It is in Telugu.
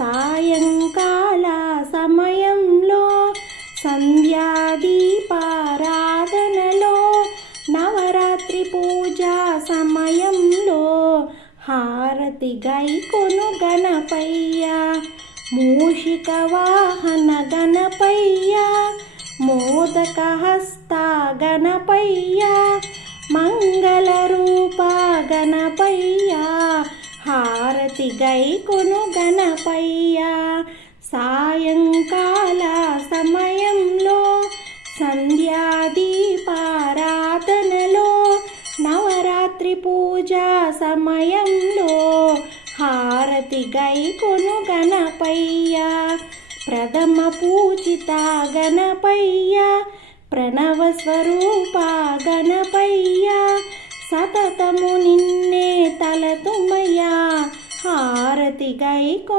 సాయంకాల సమయంలో సంధ్యాదీపారాధనలో నవరాత్రి పూజా సమయంలో హారతి గైకొను గణపయ్య మూషిక వాహన గణపయ్య మోదక హస్త గణపయ్య మంగళ రూప గణపయ్య హారతి గైకొను గణపయ్య సాయంకాల సమయంలో సంధ్యాదీపారాధనలో నవరాత్రి పూజా సమయంలో హారతి గైకొను గణపయ్య ప్రథమ పూజిత గణపయ్య ప్రణవ స్వరూప గణపయ్య సతతము నిన్నే తలతుమయ్య హారతి గైకొను